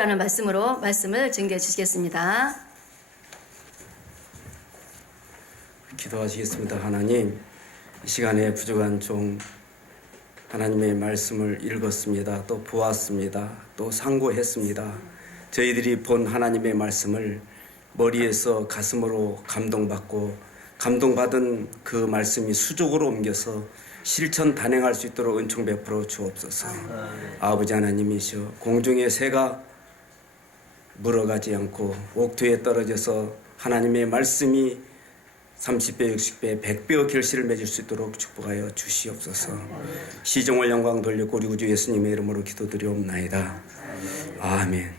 라는 말씀으로 말씀을 증거해 주시겠습니다. 기도하시겠습니다. 하나님, 이 시간에 부족한 종 하나님의 말씀을 읽었습니다. 또 보았습니다. 또 상고했습니다. 저희들이 본 하나님의 말씀을 머리에서 가슴으로 감동받고 감동받은 그 말씀이 수족으로 옮겨서 실천 단행할 수 있도록 은총 베풀어 주옵소서. 아버지 하나님이시여, 공중의 새가 물어가지 않고 옥토에 떨어져서 하나님의 말씀이 30배, 60배, 100배의 결실을 맺을 수 있도록 축복하여 주시옵소서. 시종을 영광 돌리고 우리 구주 예수님의 이름으로 기도드리옵나이다. 아멘.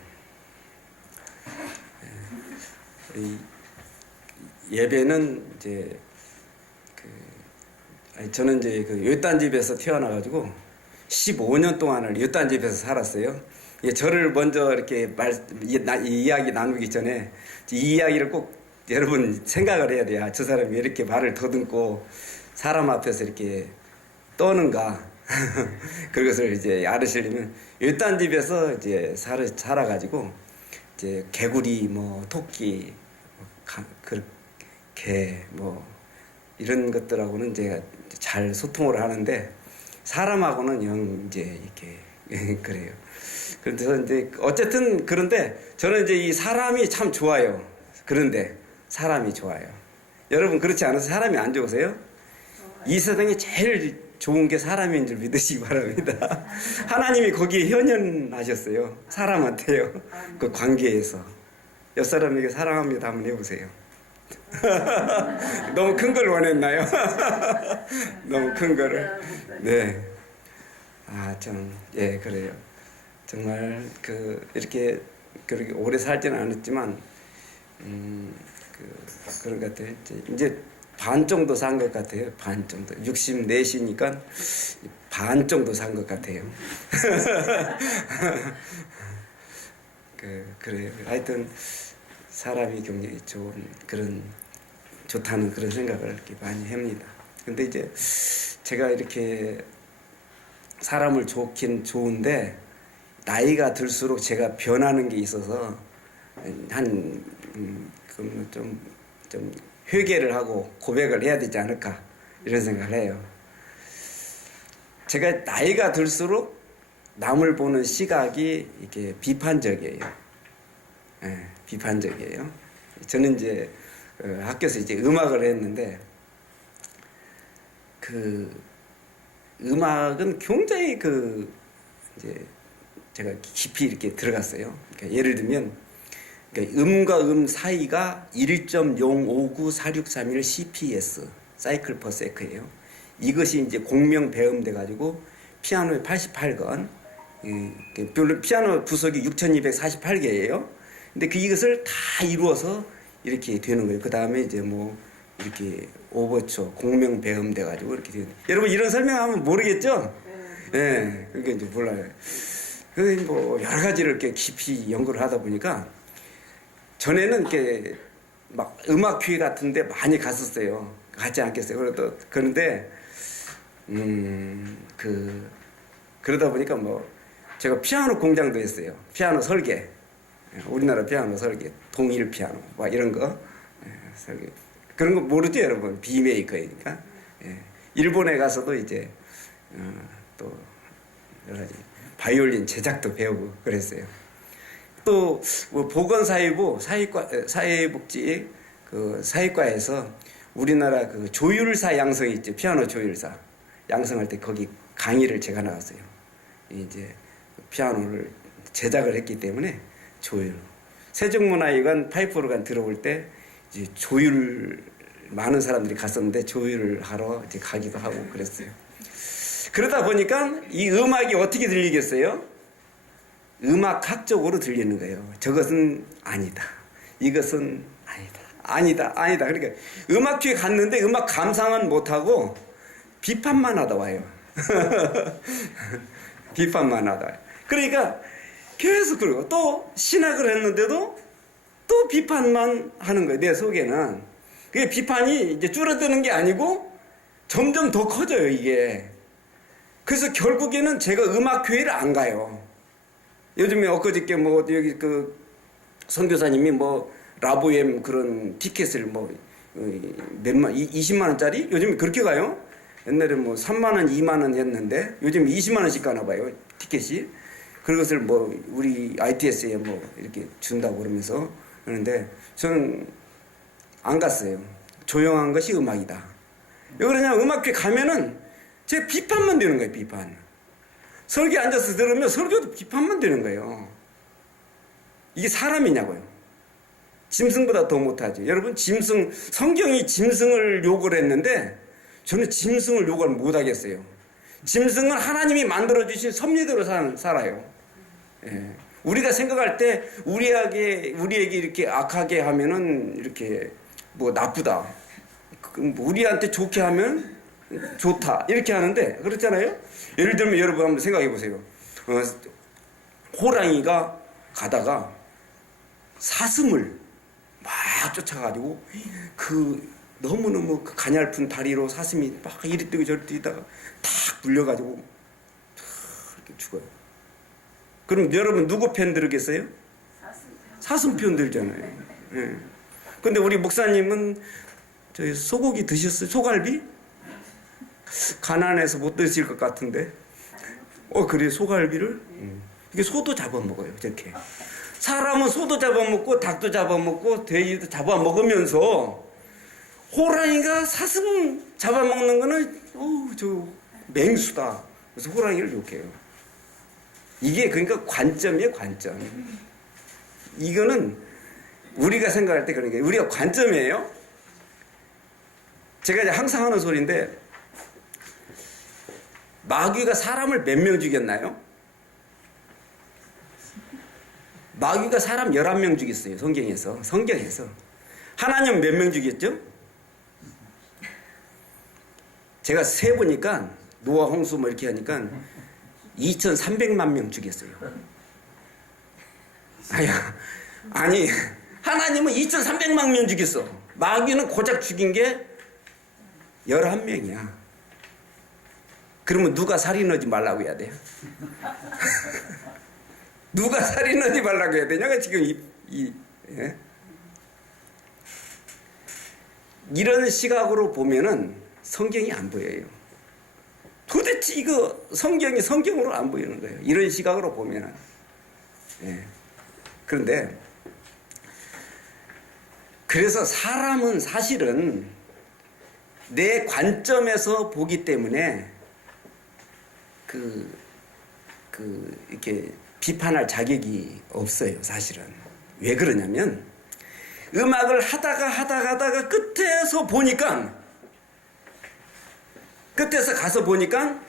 예배는 이제 저는 이제 그 요딴 집에서 태어나가지고 15년 동안을 요딴 집에서 살았어요. 저를 먼저 이렇게 이 이야기 나누기 전에 이 이야기를 꼭 여러분 생각을 해야 돼요. 저 사람이 왜 이렇게 말을 더듬고 사람 앞에서 이렇게 떠는가. 그것을 이제 알으시려면 요딴 집에서 이제 살아가지고 이제 개구리, 뭐 토끼, 개, 뭐 이런 것들하고는 이제 잘 소통을 하는데 사람하고는 영 이제 이렇게 그래요. 그래서 이제 어쨌든 그런데 저는 이제 이 사람이 참 좋아요. 그런데 사람이 좋아요. 여러분 그렇지 않아서 사람이 안 좋으세요? 이 세상에 제일 좋은 게 사람인 줄 믿으시기 바랍니다. 하나님이 거기에 현현하셨어요. 사람한테요. 그 관계에서. 옆 사람에게 사랑합니다 한번 해보세요. 너무 큰 걸 원했나요? 너무 큰 거를. 네. 예, 그래요. 정말 이렇게 그렇게 오래 살지는 않았지만 그런 것 같아요. 이제 반 정도 산 것 같아요. 반 정도. 64시니까 반 정도 산 것 같아요. 그래요. 하여튼 사람이 굉장히 좋다는 그런 생각을 이렇게 많이 합니다. 근데 이제 제가 이렇게 사람을 좋긴 좋은데 나이가 들수록 제가 변하는 게 있어서 좀 회개를 하고 고백을 해야 되지 않을까 이런 생각을 해요. 제가 나이가 들수록 남을 보는 시각이 이렇게 비판적이에요. 네, 비판적이에요. 저는 이제 학교에서 이제 음악을 했는데 음악은 굉장히 이제 제가 깊이 이렇게 들어갔어요. 그러니까 예를 들면 음과 음 사이가 1.0594631 CPS 사이클 퍼 세크예요. 이것이 이제 공명 배음 돼 가지고 피아노의 88건, 피아노 부속이 6248개예요. 근데 이것을 다 이루어서 이렇게 되는 거예요. 그 다음에 이제 뭐 이렇게 오버초 공명 배음 돼 가지고 이렇게 되는. 여러분 이런 설명하면 모르겠죠? 예, 그러니까 이제 몰라요. 뭐 여러 가지를 이렇게 깊이 연구를 하다 보니까 전에는 이렇게 막 음악회 같은데 많이 갔었어요. 가지 않겠어요. 그런데 그러다 보니까 뭐 제가 피아노 공장도 했어요. 피아노 설계, 우리나라 피아노 설계, 동일 피아노 막 이런 거 설계. 그런 거 모르죠, 여러분? 비메이커이니까. 일본에 가서도 이제 또 여러 가지 바이올린 제작도 배우고 그랬어요. 또 뭐 보건사회부 사회복지 사회과에서 우리나라 조율사 양성이 있죠. 피아노 조율사 양성할 때 거기 강의를 제가 나왔어요. 이제 피아노를 제작을 했기 때문에 조율. 세종문화회관 파이프오르간 들어올 때 이제 조율 많은 사람들이 갔었는데 조율을 하러 이제 가기도 하고 그랬어요. 그러다 보니까 이 음악이 어떻게 들리겠어요? 음악학적으로 들리는 거예요. 저것은 아니다. 이것은 아니다. 아니다. 아니다. 그러니까 음악회에 갔는데 음악 감상은 못하고 비판만 하다 와요. 비판만 하다 와요. 그러니까 계속 그러고 또 신학을 했는데도 또 비판만 하는 거예요. 내 속에는. 그게 비판이 이제 줄어드는 게 아니고 점점 더 커져요, 이게. 그래서 결국에는 제가 음악교회를 안 가요. 요즘에 엊그저께 뭐 여기 그 선교사님이 뭐 라보엠 그런 티켓을 뭐 몇만 20만 원짜리 요즘에 그렇게 가요. 옛날에 뭐 3만 원, 2만 원 했는데 요즘 20만 원씩 가나 봐요 티켓이. 그것을 뭐 우리 ITS에 뭐 이렇게 준다고 그러면서 그러는데 저는 안 갔어요. 조용한 것이 음악이다. 왜 그러냐 음악회 가면은 제 비판만 되는 거예요. 비판. 설교 앉아서 들으면 설교도 비판만 되는 거예요. 이게 사람이냐고요. 짐승보다 더 못하죠. 여러분 짐승 성경이 짐승을 욕을 했는데 저는 짐승을 욕을 못하겠어요. 짐승은 하나님이 만들어주신 섭리대로 살아요. 예. 우리가 생각할 때 우리에게 이렇게 악하게 하면은 이렇게 뭐 나쁘다. 우리한테 좋게 하면 좋다. 이렇게 하는데 그렇잖아요. 예를 들면 여러분 한번 생각해 보세요. 호랑이가 가다가 사슴을 막 쫓아가지고 그 너무너무 그 가냘픈 다리로 사슴이 막 이리 뛰고 저리 뛰다가 탁 물려가지고 이렇게 죽어요. 그럼 여러분 누구 편 들으겠어요? 사슴 편 들잖아요. 예. 근데 우리 목사님은 저희 소고기 드셨어요? 소갈비? 가난해서 못 드실 것 같은데. 그래 소갈비를? 이게 소도 잡아먹어요. 저렇게. 사람은 소도 잡아먹고 닭도 잡아먹고 돼지도 잡아먹으면서 호랑이가 사슴 잡아먹는 거는 저 맹수다. 그래서 호랑이를 욕해요. 이게 그러니까 관점이에요. 관점. 이거는 우리가 생각할 때 그런 게 우리가 관점이에요. 제가 이제 항상 하는 소리인데 마귀가 사람을 몇 명 죽였나요? 마귀가 사람 11명 죽였어요. 성경에서. 하나님 몇 명 죽였죠? 제가 세보니까 노아 홍수 뭐 이렇게 하니까 2,300만 명 죽였어요. 아니 하나님은 2,300만 명 죽였어. 마귀는 고작 죽인 게 11명이야. 그러면 누가 살인하지 말라고 해야 돼요? 누가 살인하지 말라고 해야 되냐가 지금 예? 이런 시각으로 보면은 성경이 안 보여요. 도대체 이거 성경이 성경으로 안 보이는 거예요. 이런 시각으로 보면은. 예. 그런데 그래서 사람은 사실은 내 관점에서 보기 때문에 이렇게 비판할 자격이 없어요, 사실은. 왜 그러냐면, 음악을 하다가 끝에서 가서 보니까,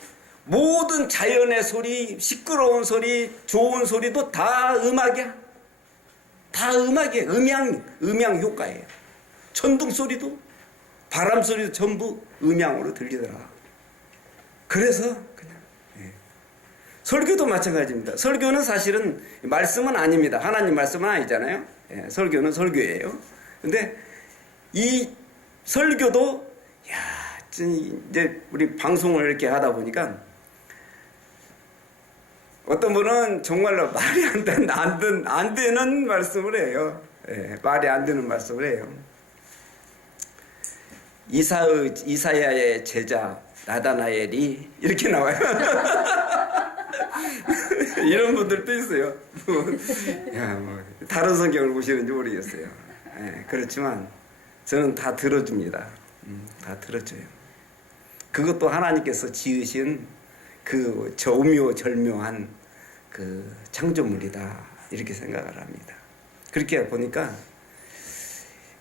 모든 자연의 소리, 시끄러운 소리, 좋은 소리도 다 음악이야. 다 음악이에요. 음향 효과예요. 천둥 소리도, 바람 소리도 전부 음향으로 들리더라. 그래서 그냥 설교도 마찬가지입니다. 설교는 사실은 말씀은 아닙니다. 하나님 말씀은 아니잖아요. 예, 설교는 설교예요. 근데 이 설교도 이제 우리 방송을 이렇게 하다 보니까 어떤 분은 정말로 말이 안 되는 말씀을 해요. 예, 말이 안 되는 말씀을 해요. 이사야의 제자 나다나엘이 이렇게 나와요. 이런 분들도 있어요. 다른 성경을 보시는지 모르겠어요. 예, 그렇지만 저는 다 들어줍니다. 다 들어줘요. 그것도 하나님께서 지으신 그 저묘절묘한 그 창조물이다 이렇게 생각을 합니다. 그렇게 보니까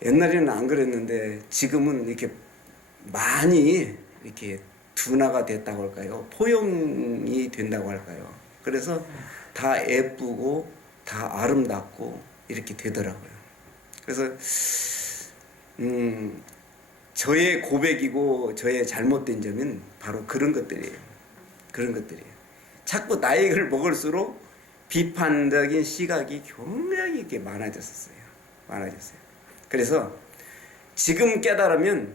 옛날에는 안 그랬는데 지금은 이렇게 많이 이렇게 둔화가 됐다고 할까요? 포용이 된다고 할까요? 그래서 다 예쁘고 다 아름답고 이렇게 되더라고요. 그래서 저의 고백이고 저의 잘못된 점은 바로 그런 것들이에요. 그런 것들이에요. 자꾸 나이를 먹을수록 비판적인 시각이 굉장히 이렇게 많아졌어요. 그래서 지금 깨달으면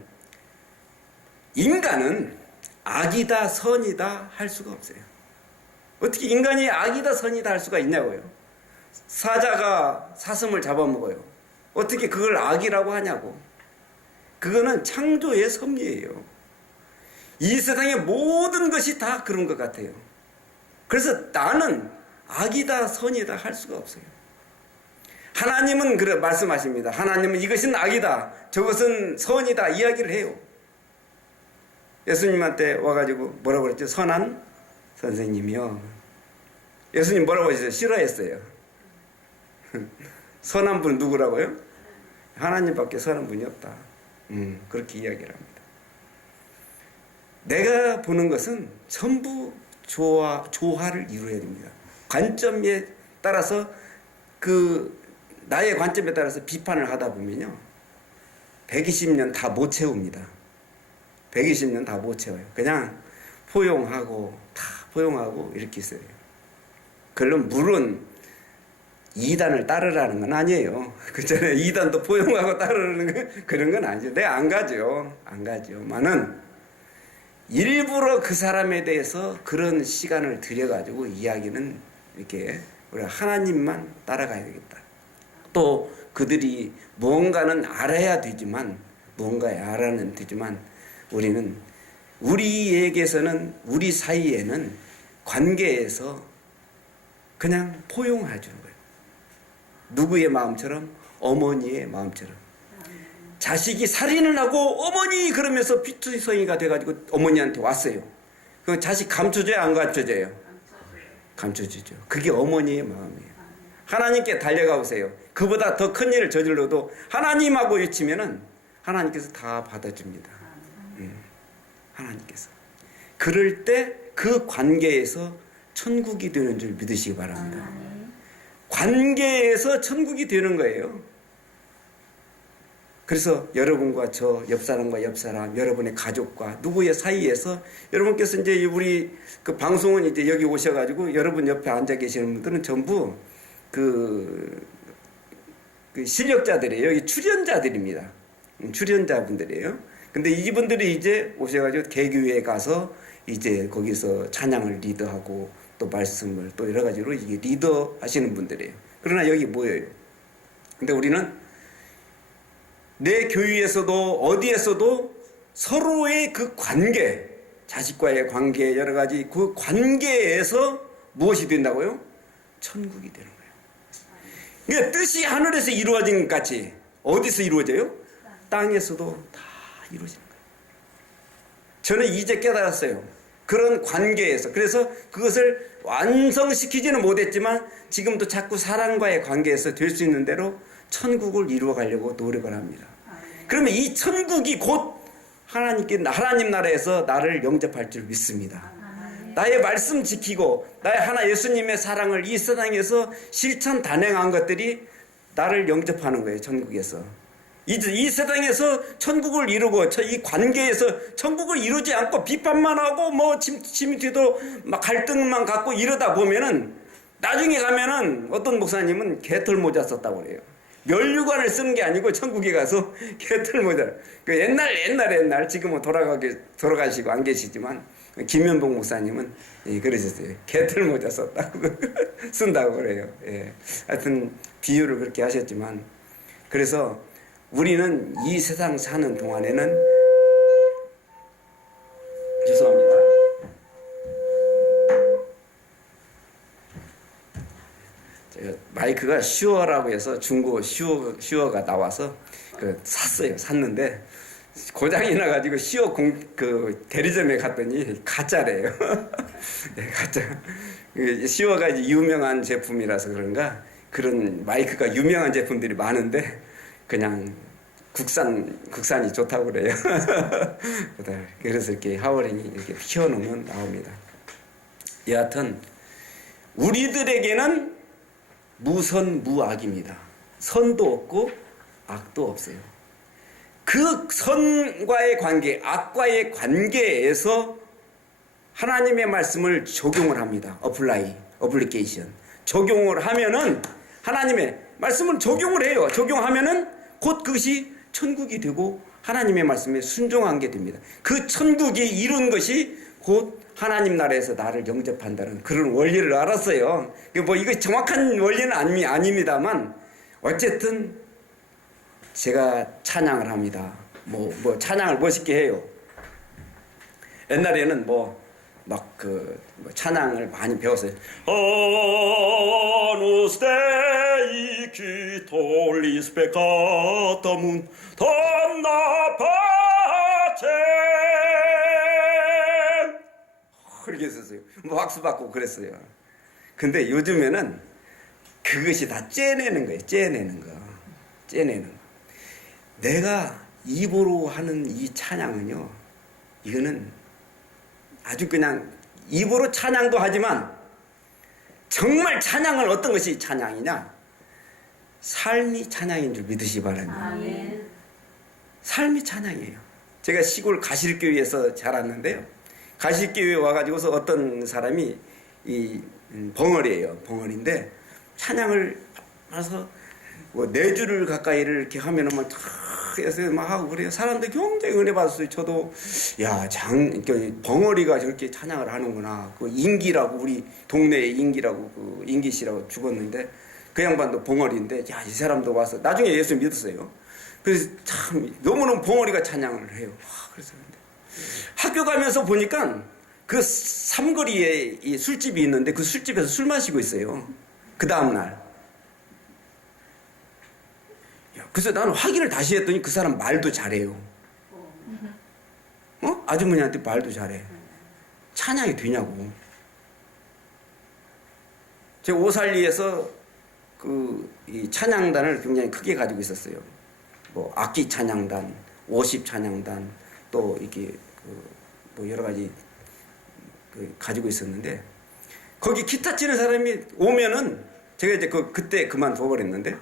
인간은 악이다 선이다 할 수가 없어요. 어떻게 인간이 악이다 선이다 할 수가 있냐고요. 사자가 사슴을 잡아먹어요. 어떻게 그걸 악이라고 하냐고. 그거는 창조의 섭리예요. 이 세상의 모든 것이 다 그런 것 같아요. 그래서 나는 악이다 선이다 할 수가 없어요. 하나님은 그래 말씀하십니다. 하나님은 이것은 악이다, 저것은 선이다 이야기를 해요. 예수님한테 와가지고 뭐라고 그랬죠? 선한 선생님이요. 예수님 뭐라고 하셨어요? 싫어했어요. 선한 분은 누구라고요? 하나님밖에 선한 분이 없다. 그렇게 이야기를 합니다. 내가 보는 것은 전부 조화를 이루어야 됩니다. 관점에 따라서 나의 관점에 따라서 비판을 하다 보면요, 120년 다 못 채웁니다. 120년 다 못 채워요. 그냥 포용하고 다 포용하고 이렇게 있어요. 그럼 물론 2단을 따르라는 건 아니에요. 그렇잖아요. 2단도 포용하고 따르는 그런 건 아니죠. 내가 안 가죠. 안 가죠. 만은 일부러 그 사람에 대해서 그런 시간을 들여가지고 이야기는 이렇게 우리 하나님만 따라가야 되겠다. 또 그들이 무언가는 알아야 되지만, 우리는 우리에게서는, 우리 사이에는 관계에서 그냥 포용해 주는 거예요. 누구의 마음처럼? 어머니의 마음처럼. 자식이 살인을 하고 어머니 그러면서 피투성이가 돼가지고 어머니한테 왔어요. 그 자식 감춰줘요, 안 감춰줘요? 감춰주죠. 그게 어머니의 마음이에요. 하나님께 달려가 보세요. 그보다 더 큰 일을 저질러도 하나님하고 외치면은 하나님께서 다 받아줍니다. 하나님께서. 그럴 때 그 관계에서 천국이 되는 줄 믿으시기 바랍니다. 관계에서 천국이 되는 거예요. 그래서 여러분과 저, 옆사람과 옆사람, 여러분의 가족과 누구의 사이에서, 여러분께서 이제 우리 그 방송은 이제 여기 오셔가지고 여러분 옆에 앉아 계시는 분들은 전부 그 실력자들이에요. 여기 출연자들입니다. 출연자분들이에요. 근데 이분들이 이제 오셔가지고 개교회에 가서 이제 거기서 찬양을 리더하고 또 말씀을 또 여러 가지로 이게 리더 하시는 분들이에요. 그러나 여기 모여요. 근데 우리는 내 교회에서도 어디에서도 서로의 그 관계, 자식과의 관계, 여러 가지 그 관계에서 무엇이 된다고요? 천국이 되는 거예요. 그러니까 뜻이 하늘에서 이루어진 것 같이 어디서 이루어져요? 땅에서도 다 이루어지는 거예요. 저는 이제 깨달았어요. 그런 관계에서. 그래서 그것을 완성시키지는 못했지만 지금도 자꾸 사람과의 관계에서 될 수 있는 대로 천국을 이루어 가려고 노력을 합니다. 그러면 이 천국이 곧 하나님 나라에서 나를 영접할 줄 믿습니다. 나의 말씀 지키고 나의 하나 예수님의 사랑을 이 세상에서 실천 단행한 것들이 나를 영접하는 거예요. 천국에서. 이 세상에서 천국을 이루고 이 관계에서 천국을 이루지 않고 비판만 하고 뭐 침튀도 막 갈등만 갖고 이러다 보면은 나중에 가면은 어떤 목사님은 개털모자 썼다고 그래요. 면류관을 쓰는 게 아니고 천국에 가서 개털모자. 그 옛날 지금은 돌아가시고 안 계시지만 김현복 목사님은 그러셨어요. 개털모자 썼다고 쓴다고 그래요. 예. 하여튼 비유를 그렇게 하셨지만, 그래서 우리는 이 세상 사는 동안에는, 죄송합니다. 제가 마이크가 슈어라고 해서 중고 슈어가 나와서 샀어요. 샀는데 고장이 나가지고 슈어 대리점에 갔더니 가짜래요. 네, 가짜. 슈어가 이제 유명한 제품이라서 그런가 그런 마이크가 유명한 제품들이 많은데 그냥 국산이 좋다고 그래요. 그래서 이렇게 하워링이 이렇게 키워놓으면 나옵니다. 여하튼 우리들에게는 무선무악입니다. 선도 없고 악도 없어요. 그 선과의 관계, 악과의 관계에서 하나님의 말씀을 적용을 합니다. 어플리케이션. 적용을 하면은 하나님의 말씀을 적용을 해요. 적용하면은 곧 그것이 천국이 되고 하나님의 말씀에 순종한 게 됩니다. 그 천국이 이룬 것이 곧 하나님 나라에서 나를 영접한다는 그런 원리를 알았어요. 뭐 이거 정확한 원리는 아닙니다만 어쨌든 제가 찬양을 합니다. 뭐 찬양을 멋있게 해요. 옛날에는 뭐 찬양을 많이 배웠어요. Anus Dei qui tollis peccatum dona pacem. 그렇게 했었어요. 뭐 박수 받고 그랬어요. 근데 요즘에는 그것이 다 째내는 거예요. 째내는 거. 내가 입으로 하는 이 찬양은요, 이거는 아주 그냥 입으로 찬양도 하지만 정말 찬양은 어떤 것이 찬양이냐? 삶이 찬양인 줄 믿으시 바랍니다. 아멘. 삶이 찬양이에요. 제가 시골 가실교회에서 자랐는데요. 가실교회에 와가지고서 어떤 사람이 이 벙어리예요. 벙어리인데 찬양을 해서 뭐 4주를 가까이를 이렇게 하면은 막 해서 막 하고 그래요. 사람들 굉장히 은혜 받았어요. 저도 벙어리가 저렇게 찬양을 하는구나. 그 인기라고 우리 동네에 인기라고 그 인기 씨라고 죽었는데 그 양반도 벙어리인데 야, 이 사람도 와서 나중에 예수 믿었어요. 그래서 참 너무너무 벙어리가 찬양을 해요. 그래서 학교 가면서 보니까 그 삼거리에 이 술집이 있는데 그 술집에서 술 마시고 있어요. 그 다음 날. 그래서 나는 확인을 다시 했더니 그 사람 말도 잘해요. 아주머니한테 말도 잘해. 찬양이 되냐고. 제가 오살리에서 이 찬양단을 굉장히 크게 가지고 있었어요. 뭐 악기 찬양단, 워십 찬양단, 또 이렇게 뭐 여러 가지 가지고 있었는데 거기 기타 치는 사람이 오면은 제가 이제 그때 그만둬 버렸는데.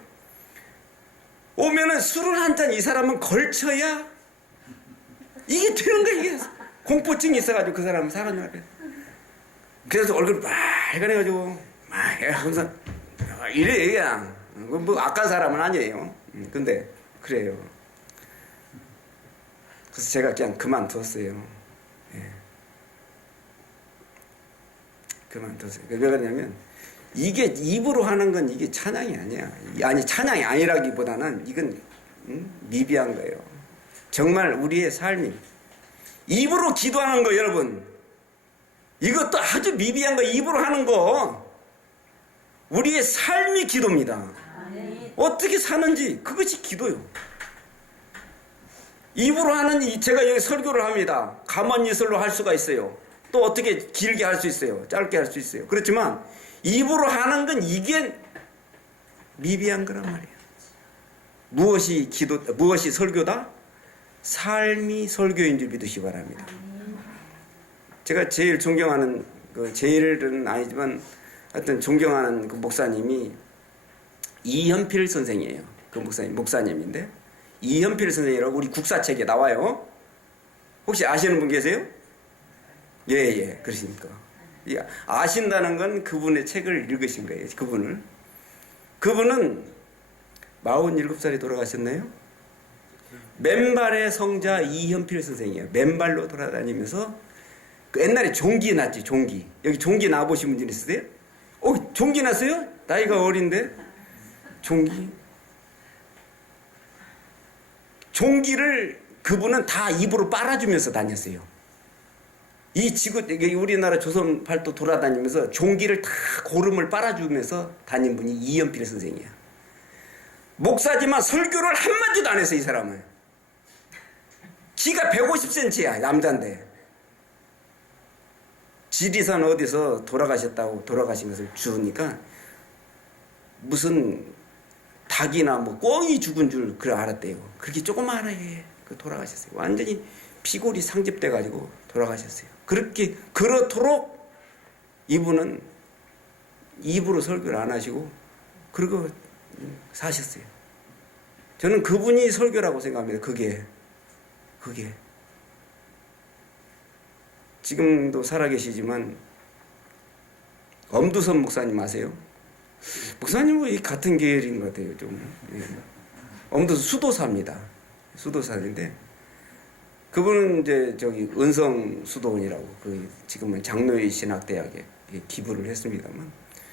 오면은 술을 한 잔 이 사람은 걸쳐야 이게 되는 거야. 이게 공포증이 있어가지고 그 사람은 살아나래. 그래서 얼굴 빨간해가지고 막 항상 이래 그냥 뭐 악한 사람은 아니에요. 근데 그래요. 그래서 제가 그냥 그만뒀어요. 예. 그만뒀어요. 왜 그러냐면 이게 입으로 하는 건 이게 찬양이 아니야. 아니 찬양이 아니라기보다는 이건 미비한 거예요. 정말 우리의 삶이 입으로 기도하는 거 여러분 이것도 아주 미비한 거. 입으로 하는 거 우리의 삶이 기도입니다. 어떻게 사는지 그것이 기도요. 입으로 하는 제가 여기 설교를 합니다. 감언이설로 할 수가 있어요. 또 어떻게 길게 할 수 있어요. 짧게 할 수 있어요. 그렇지만 입으로 하는 건 이게 미비한 거란 말이에요. 무엇이 설교다? 삶이 설교인 줄 믿으시 바랍니다. 제가 제일 존경하는 제일은 아니지만 하여튼 존경하는 그 목사님이 이현필 선생이에요. 그 목사님인데 이현필 선생이라고 우리 국사책에 나와요. 혹시 아시는 분 계세요? 예, 그러십니까? 아신다는 건 그분의 책을 읽으신 거예요. 그분은 47살에 돌아가셨네요. 맨발의 성자 이현필 선생이에요. 맨발로 돌아다니면서 옛날에 종기 났지. 종기. 여기 종기 나보신 분 있으세요? 종기 났어요? 나이가 어린데 종기를 그분은 다 입으로 빨아주면서 다녔어요. 우리나라 조선 팔도 돌아다니면서 종기를 다 고름을 빨아주면서 다닌 분이 이현필 선생이야. 목사지만 설교를 한마디도 안 했어, 이 사람은. 키가 150cm야, 남자인데. 지리산 어디서 돌아가신 것을 주니까 무슨 닭이나 뭐 꿩이 죽은 줄 알았대요. 그렇게 조그마하게 돌아가셨어요. 완전히 피골이 상집돼가지고 돌아가셨어요. 그렇도록 이분은 입으로 설교를 안 하시고 그러고 사셨어요. 저는 그분이 설교라고 생각합니다. 그게 지금도 살아계시지만 엄두선 목사님 아세요? 목사님은 같은 계열인 것 같아요. 좀 엄두선 수도사입니다. 수도사인데 그분은 이제 저기 은성 수도원이라고 그 지금은 장로의 신학대학에 기부를 했습니다만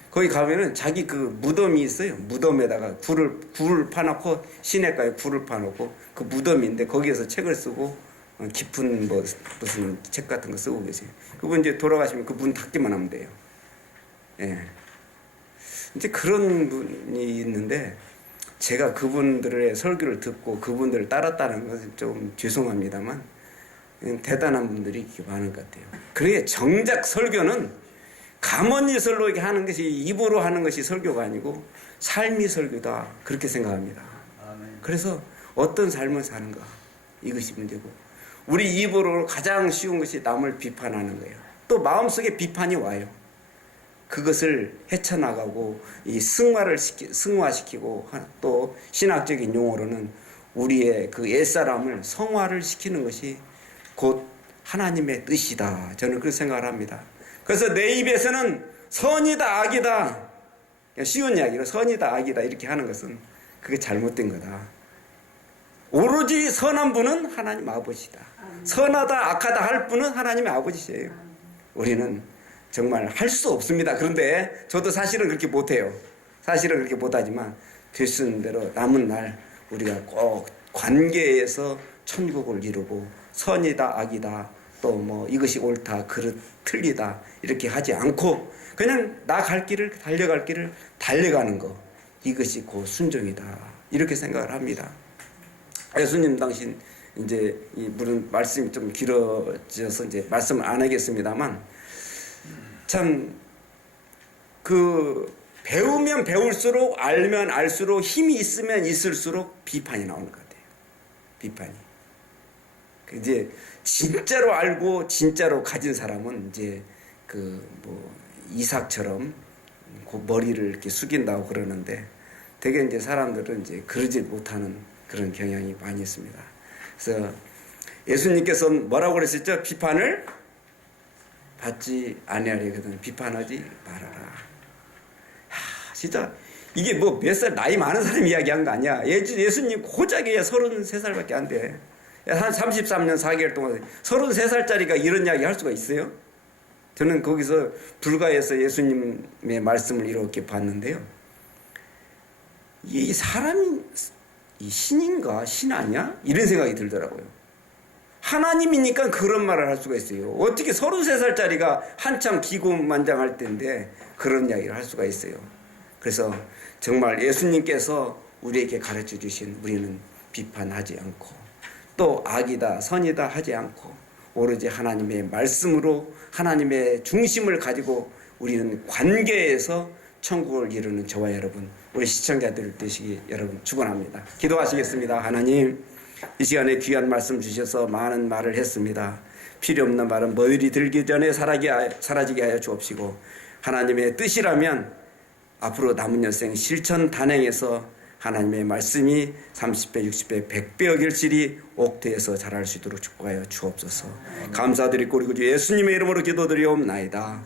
거기 가면은 자기 그 무덤이 있어요. 무덤에다가 굴을 파놓고 시냇가에 굴을 파놓고 그 무덤인데 거기에서 책을 쓰고 깊은 뭐 무슨 책 같은 거 쓰고 계세요. 그분 이제 돌아가시면 그 문 닫기만 하면 돼요. 예. 이제 그런 분이 있는데 제가 그분들의 설교를 듣고 그분들을 따랐다는 것은 좀 죄송합니다만 대단한 분들이 이렇게 많은 것 같아요. 그러게 정작 설교는 감언예설로 이렇게 하는 것이 입으로 하는 것이 설교가 아니고 삶이 설교다 그렇게 생각합니다. 그래서 어떤 삶을 사는가 이것이 문제고 우리 입으로 가장 쉬운 것이 남을 비판하는 거예요. 또 마음속에 비판이 와요. 그것을 헤쳐나가고 이 승화시키고 또 신학적인 용어로는 우리의 그 옛사람을 성화를 시키는 것이 곧 하나님의 뜻이다. 저는 그렇게 생각을 합니다. 그래서 내 입에서는 선이다 악이다 쉬운 이야기로 선이다 악이다 이렇게 하는 것은 그게 잘못된 거다. 오로지 선한 분은 하나님 아버지다. 선하다 악하다 할 분은 하나님의 아버지예요. 우리는 정말 할 수 없습니다. 그런데 저도 사실은 그렇게 못해요. 사실은 그렇게 못하지만 되시는 대로 남은 날 우리가 꼭 관계에서 천국을 이루고 선이다 악이다 또 뭐 이것이 옳다 그릇 틀리다 이렇게 하지 않고 그냥 나 갈 길을 달려갈 길을 달려가는 거 이것이 곧 순종이다 이렇게 생각을 합니다. 예수님 당신 이제 이 물론 말씀이 좀 길어져서 이제 말씀을 안 하겠습니다만 참 그 배우면 배울수록 알면 알수록 힘이 있으면 있을수록 비판이 나오는 것 같아요. 비판이. 이제 진짜로 알고 진짜로 가진 사람은 이제 그 뭐 이삭처럼 그 머리를 이렇게 숙인다고 그러는데 되게 이제 사람들은 이제 그러지 못하는 그런 경향이 많이 있습니다. 그래서 예수님께서 뭐라고 그랬었죠? 비판을 받지 아니하려거든 비판하지 말아라. 진짜 이게 뭐 몇 살 나이 많은 사람 이야기한 거 아니야. 예수님 고작에 33살밖에 안 돼. 한 33년 4개월 동안 33살짜리가 이런 이야기 할 수가 있어요? 저는 거기서 불가에서 예수님의 말씀을 이렇게 봤는데요. 이 사람이 이 신인가 신 아니야? 이런 생각이 들더라고요. 하나님이니까 그런 말을 할 수가 있어요. 어떻게 33살짜리가 한참 기고만장할 때인데 그런 이야기를 할 수가 있어요. 그래서 정말 예수님께서 우리에게 가르쳐 주신 우리는 비판하지 않고 또 악이다 선이다 하지 않고 오로지 하나님의 말씀으로 하나님의 중심을 가지고 우리는 관계에서 천국을 이루는 저와 여러분 우리 시청자들 되시기 여러분 축원합니다. 기도하시겠습니다. 하나님 이 시간에 귀한 말씀 주셔서 많은 말을 했습니다. 필요 없는 말은 머리 들기 전에 사라지게 하여 주옵시고 하나님의 뜻이라면 앞으로 남은 여생 실천 단행해서 하나님의 말씀이 30배, 60배, 100배 여길지리 옥토에서 자랄 수 있도록 축복하여 주옵소서. 감사드리고 우리 구주 예수님의 이름으로 기도드리옵나이다.